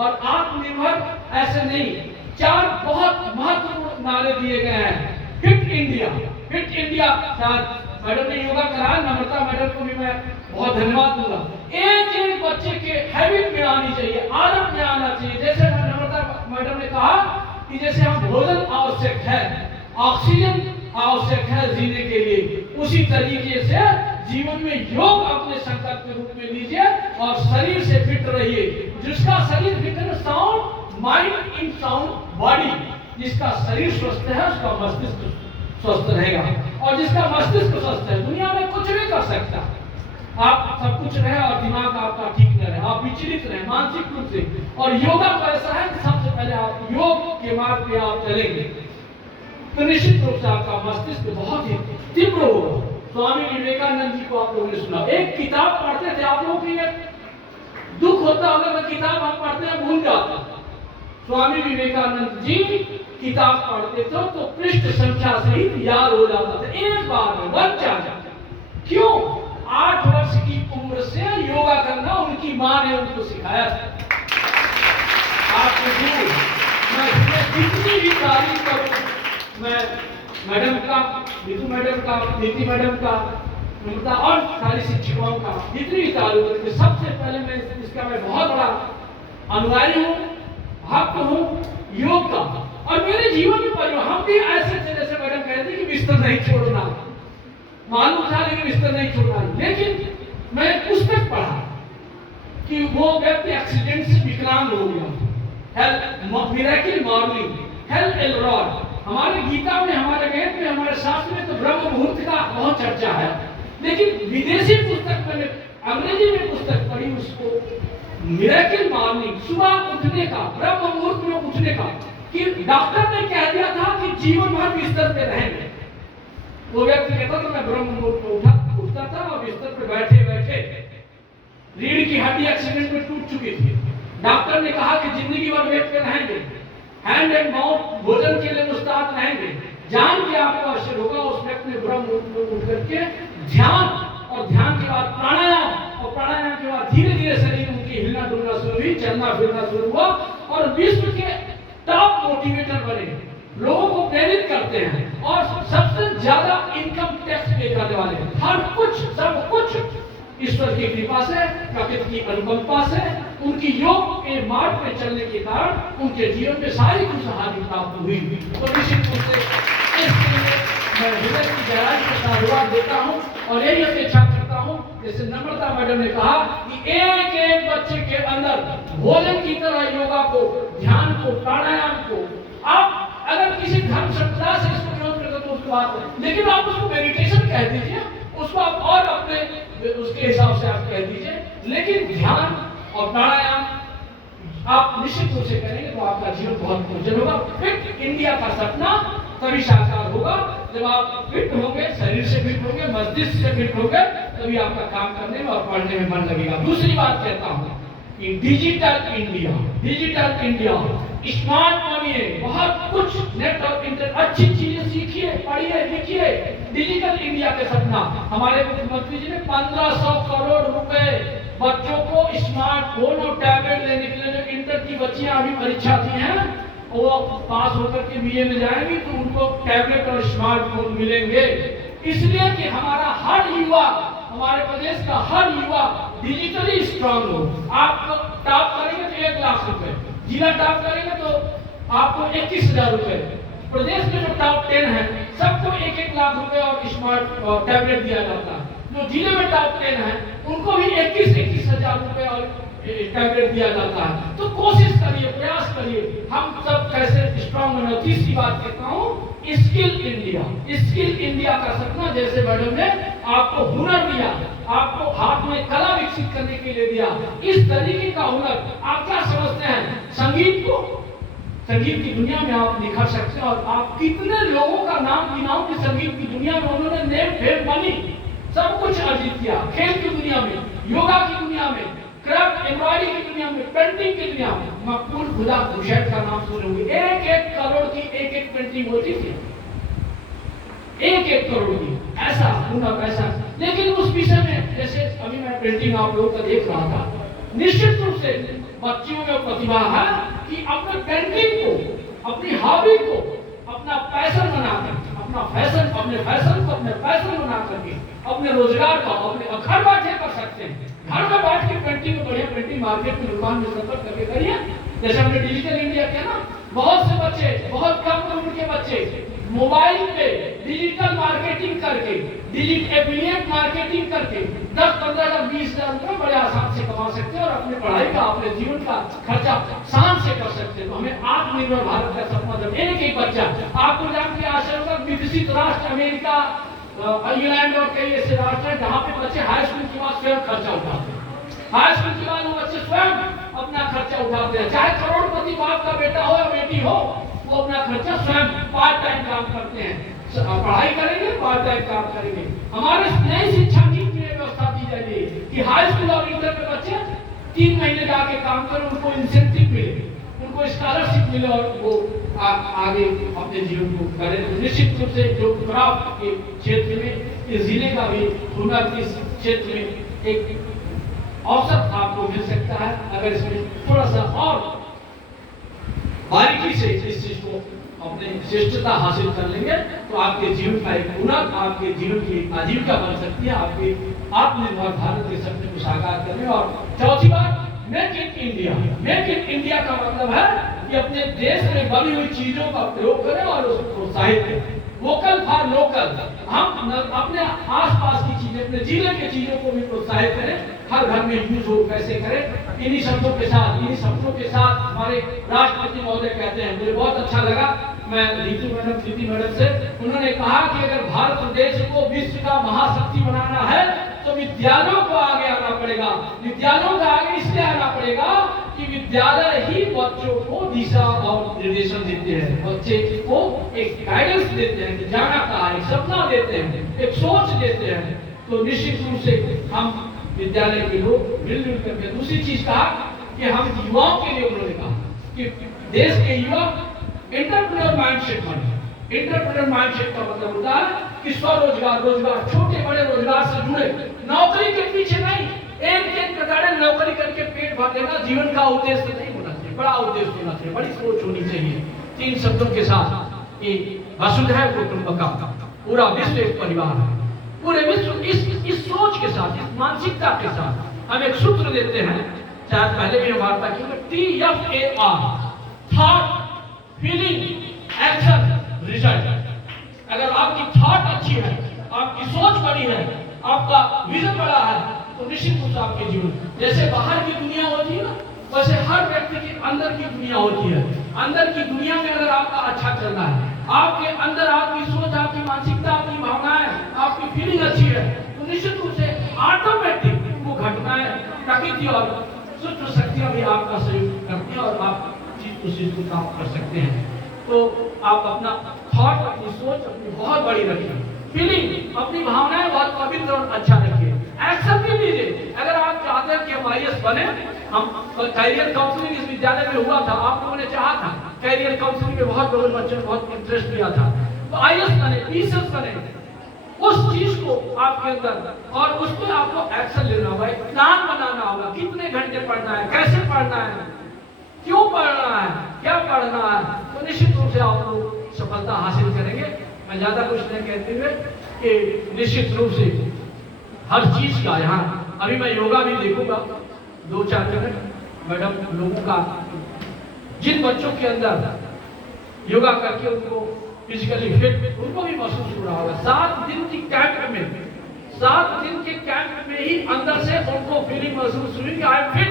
और आत्मनिर्भर ऐसे नहीं। 4 बहुत महत्वपूर्ण नारे दिए गए हैं। Fit India, fit India. Madam ने योगा कराया, नम्रता मैडम को भी मैं बहुत धन्यवाद दूंगा। एक एक बच्चे के हैबिट में आनी चाहिए, आदत में आना चाहिए। जैसे नम्रता मैडम ने कहा कि जैसे हम भोजन आवश्यक है, ऑक्सीजन आवश्यक है जीने के लिए, उसी तरीके से जीवन में योग अपने संकल्प के रूप में लीजिए और शरीर से फिट रहिए। जिसका शरीर फिट है, sound mind in sound body. जिसका शरीर स्वस्थ है उसका मस्तिष्क स्वस्थ रहेगा, और जिसका मस्तिष्क स्वस्थ है दुनिया में कुछ भी कर सकता। आप सब कुछ रहे और दिमाग आपका ठीक न रहे, आप विचलित रहे मानसिक रूप से। और योगा तो ऐसा है कि सबसे पहले आप योग के मार्ग पे आप चलेंगे तो निश्चित रूप से आपका मस्तिष्क बहुत ही तीव्र होगा। स्वामी विवेकानंद जी को आप लोगों ने सुना, एक किताब पढ़ते थे। आप लोगों को ये दुख होता होगा कि किताब हम पढ़ते हैं भूल जाते हैं। स्वामी विवेकानंद जी किताब पढ़ते थे तो पृष्ठ संख्या सहित याद हो जाता था, एक बार में बन जाता। क्यों? 8 वर्ष की उम्र से योगा करना उनकी मां ने उनको सिखाया था। आपको मैं कितनी भी तारीफ करूं, मैं मैडम का, नीतू मैडम का, नीति मैडम का, ममता और सारी शिक्षकों का जितनी भी तारीफ करूं, सबसे पहले मैं इसका मैं बहुत बड़ा अनुयायी हूँ, भक्त हूँ योग का। और मेरे जीवन में परिवर्तन, हम भी ऐसे थे जैसे मैडम कहती कि बिस्तर नहीं छोड़ना, मालूम था लेकिन बिस्तर नहीं छोड़ना। लेकिन मैं पुस्तक पढ़ा कि वो व्यक्ति एक्सीडेंट से विकलांग हो गया, health miracle morning, health Elrod. हमारे गीता में, हमारे वेद में, हमारे शास्त्र में तो ब्रह्म मुहूर्त का बहुत चर्चा है। लेकिन विदेशी पुस्तक मैंने अंग्रेजी में पुस्तक पढ़ी, उसको मिरेकल मॉर्निंग, सुबह उठने का, ब्रह्म मुहूर्त में उठने का, कि डॉक्टर ने कह दिया था कि जीवन भर बिस्तर पे रहेंगे। वो व्यक्ति कहता था मैं ब्रह्म मुहूर्त में उठता था और बिस्तर पे बैठे बैठे रीढ़ की हड्डी एक्सीडेंट में टूट चुकी थी। डॉक्टर ने कहा कि जिंदगी भर बेड पे रहेंगे, हैंड एंड माउथ भोजन के लिए मुस्ताद रहेंगे, जान के आपको आश्चर्य होगा। उस व्यक्ति ने ब्रह्म मुहूर्त में उठ करके ध्यान, और ध्यान के बाद प्राणायाम, और प्राणायाम के बाद धीरे धीरे शरीर उनकी हिलना डुलना शुरू हुई, चलना फिरना शुरू हुआ, और विश्व के टॉप मोटिवेटर बने, लोगों को प्रेरित करते हैं और सबसे ज्यादा इनकम टैक्स पे करने वाले हैं। हर कुछ, सब कुछ ईश्वर की कृपा से, प्रकृति की अनुकंपा से, उनकी योग के मार्ग पे चलने के कारण उनके जीवन में सारी खुशहाली प्राप्त हुई। तो निश्चित रूप से मैं हृदय की गहराई से साधुवाद देता हूँ और यही अपेक्षा करता हूँ, जैसे नम्रता मैडम ने कहा कि एक एक बच्चे के अंदर भोजन की तरह योगा को, ध्यान को, प्राणायाम को, आप अगर किसी धर्म संप्रदाय से इसको विरोध करते तो उसकी बात है, लेकिन आप उसको मेडिटेशन कह दीजिए, उसको आप और अपने उसके हिसाब से आप कह दीजिए। लेकिन ध्यान और प्राणायाम आप निश्चित रूप से करेंगे तो आपका जीवन बहुत उज्जवल होगा। फिट इंडिया का सपना तभी साकार होगा जब आप फिट होंगे, शरीर से फिट होंगे, मस्तिष्क से फिट होंगे, तभी आपका काम करने में और पढ़ने में मन लगेगा। दूसरी बात कहता हूँ कि digital India, digital India, smart बनिए, बहुत कुछ नेट और इंटरनेट अच्छी चीजें सीखिए, पढ़िए, लिखिए। डिजिटल इंडिया के सपना हमारे मुख्यमंत्री जी ने 1500 करोड़ रुपए बच्चों को स्मार्टफोन और टैबलेट देने के लिए, जो इंटर की बच्चियां अभी परीक्षा दी हैं, वो पास होकर के बीए में जाएंगी तो उनको टैबलेट और स्मार्टफोन मिलेंगे। इसलिए कि हमारा हर युवा, हमारे प्रदेश का हर युवा डिजिटली स्ट्रांग हो। आप टॉप करेंगे तो 1 लाख रुपए, जिला टॉप करेंगे तो आपको 21,000 रुपए, प्रदेश में जो टॉप 10 है सबको 1-1 लाख रुपए और स्मार्ट टैबलेट दिया जाता है। जो जिले में टॉप 10 है उनको भी 21,000 रुपए और टैबलेट दिया जाता है। तो कोशिश करिए, प्रयास करिए, हम सब कैसे स्ट्रांग बने। तीसरी बात कहता हूँ, स्किल इंडिया, स्किल इंडिया का सपना, जैसे मैडम ने आपको हुनर दिया, आपको हाथ में कला विकसित करने के लिए दिया, इस तरीके का हुनर आप क्या समझते हैं? संगीत को, संगीत की दुनिया में आप निखर सकते हैं। और आप कितने लोगों का नाम गिनाओ कि संगीत की दुनिया में उन्होंने नेम फेम बनी, सब कुछ अर्जित किया। खेल की दुनिया में, योगा की दुनिया में, क्राफ्ट एम्ब्रॉयडरी की दुनिया में, पेंटिंग की दुनिया में, मकबूल खुदा खुशैद का नाम सुने होंगे। 1-1 करोड़ की एक पेंटिंग होती थी, 1-1 करोड़ की, ऐसा हुनर ऐसा। लेकिन उस विषय में, जैसे अभी मैं पेंटिंग आप लोगों का देख रहा था, निश्चित रूप से बच्चियों में प्रतिभा है कि अपने पेंटिंग को, अपनी हॉबी को अपना पैशन बनाकर, अपना फैशन, अपने फैशन को अपने पैशन बना करके अपने रोजगार का अपने घर बैठे कर सकते हैं। घर में बैठ के पेंटिंग में, बढ़िया पेंटिंग मार्केट में दुकान में संपर्क करके करिए। जैसे हमने डिजिटल इंडिया किया ना, बहुत से बच्चे, बहुत कम उम्र के बच्चे मोबाइल पे डिजिटल मार्केटिंग करके, डिजिटल एफिलिएट मार्केटिंग करके 10-15,000 20,000 रुपए बड़े आसान से कमा सकते हैं और अपने पढ़ाई का, अपने जीवन का खर्चा शान से कर सकते हैं। तो हमें आत्मनिर्भर भारत का सपना, जब एक एक बच्चा, आपको जान के आश्चर्य होगा, विकसित राष्ट्र अमेरिका, इंग्लैंड और कई ऐसे राष्ट्र हैं जहाँ पे बच्चे हाई स्कूल के बाद स्वयं खर्चा उठाते हैं। हाई स्कूल के बाद वो बच्चे स्वयं अपना खर्चा उठाते हैं। चाहे करोड़पति बाप का बेटा हो या बेटी हो, वो अपना खर्चा स्वयं पार्ट टाइम काम करते हैं। पढ़ाई करेंगे, पार्ट टाइम काम करेंगे। हमारे नई शिक्षा नीति में व्यवस्था दी जाएगी कि हाई स्कूल और इंटर के बच्चे 3 महीने जाके काम करें, उनको इंसेंटिव मिले, उनको स्कॉलरशिप मिले और वो आगे अपने जीवन को करें। तो निश्चित रूप से जो क्राफ्ट के क्षेत्र में, इस जिले का भी हुनर के क्षेत्र में एक अवसर आपको मिल सकता है। अगर इसमें थोड़ा सा और बारीकी से इस चीज को अपने श्रेष्ठता हासिल कर लेंगे तो आपके जीवन का एक हुनर, आपके जीवन की आजीविका बन सकती है, आपके आत्मनिर्भर भारत के सपने को साकार करने। और चौथी बात, make in India. Make in India का मतलब है कि अपने देश में बनी हुई चीजों का प्रयोग करें और उसको प्रोत्साहित करें। वोकल फॉर लोकल, हम अपने आसपास की चीजें, अपने जिले की चीजों को भी प्रोत्साहित करें, हर घर में यूज हो, कैसे करें। इन्हीं शब्दों के साथ, इन्हीं सपनों के साथ हमारे राष्ट्रपति महोदय कहते हैं, मुझे बहुत अच्छा लगा, मैं रीतू मैडम, प्रीति मैडम से, उन्होंने कहा कि अगर भारत देश को विश्व का महाशक्ति बनाना है तो विद्यालयों को आगे आना पड़ेगा। विद्यालयों का आगे इसलिए आना पड़ेगा कि विद्यालय ही बच्चों को दिशा और निर्देशन देते हैं, बच्चे को एक गाइडेंस देते हैं कि जाना कहाँ है, एक सपना देते हैं, एक सोच देते हैं। तो निश्चित रूप से हम विद्यालय के लोग मिलजुल करके, दूसरी चीज कहा कि हम युवाओं के लिए, उन्होंने कहा कि देश के युवा एंटरप्रेन्योर माइंडसेट बने। एंटरप्रेन्योर माइंडसेट का मतलब होता है कि स्वरोजगार, रोजगार, छोटे बड़े रोजगार से जुड़े, नौकरी के पीछे नहीं, एक प्रकार नौकरी करके पेट भर लेना जीवन का उद्देश्य नहीं होना चाहिए, बड़ा उद्देश्य होना चाहिए, बड़ी सोच होनी चाहिए। 3 शब्दों के साथ कि वसुधैव कुटुंबकम, पूरा विश्व एक परिवार है। पूरे विश्व इस सोच के साथ, इस मानसिकता के साथ हम एक सूत्र देते हैं, शायद पहले भी हम वार्ता की, TFAR, thought, feeling, action, result. अगर आपकी थॉट अच्छी है, आपकी सोच बड़ी है, आपका विजन बड़ा है, तो निश्चित रूप से आपके जीवन, जैसे बाहर की दुनिया होती है ना, वैसे हर व्यक्ति की अंदर की दुनिया होती है। अंदर की दुनिया में अगर आपका अच्छा चलना है, आपके अंदर आपकी सोच, आपकी मानसिकता, आपकी भावनाएं, आपकी फीलिंग अच्छी है, तो निश्चित रूप से ऑटोमेटिक वो घटनाएं, प्रकृति और सूक्ष्म शक्तियां भी आपका सहयोग करती हैं और आप चीज को प्राप्त कर सकते हैं। तो आप अपना थॉट, अपनी सोच अपनी बहुत बड़ी रखिए, फीलिंग, अपनी भावनाएं बहुत पवित्र और अच्छा रखिए, एक्शन भी लीजिए। अगर आप चाहते हैं कि हम IAS बने, हम कैरियर काउंसलिंग इस विद्यालय में हुआ था, आप लोगों ने चाहा था, कैरियर काउंसलिंग में बहुत लोगों बच्चों ने बहुत इंटरेस्ट लिया था, तो IAS बने, PCS बने, उस चीज को आपके अंदर, और उसमें आपको एक्शन लेना होगा, प्लान बनाना होगा, कितने घंटे पढ़ना है, कैसे पढ़ना है, क्यों पढ़ना है, क्या पढ़ना है, तो निश्चित रूप से आप लोग सफलता हासिल करेंगे। मैं ज्यादा कुछ नहीं कहते हुए कि निश्चित रूप से हर चीज का यहाँ, अभी मैं योगा भी देखूंगा 2-4 मिनट मैडम लोगों का, जिन बच्चों के अंदर योगा करके उनको फिजिकली फिट, उनको भी महसूस हो रहा होगा। 7 दिन की कैंप में, 7 दिन के कैंप में ही अंदर से उनको फीलिंग महसूस हुई कि आई एम फिट,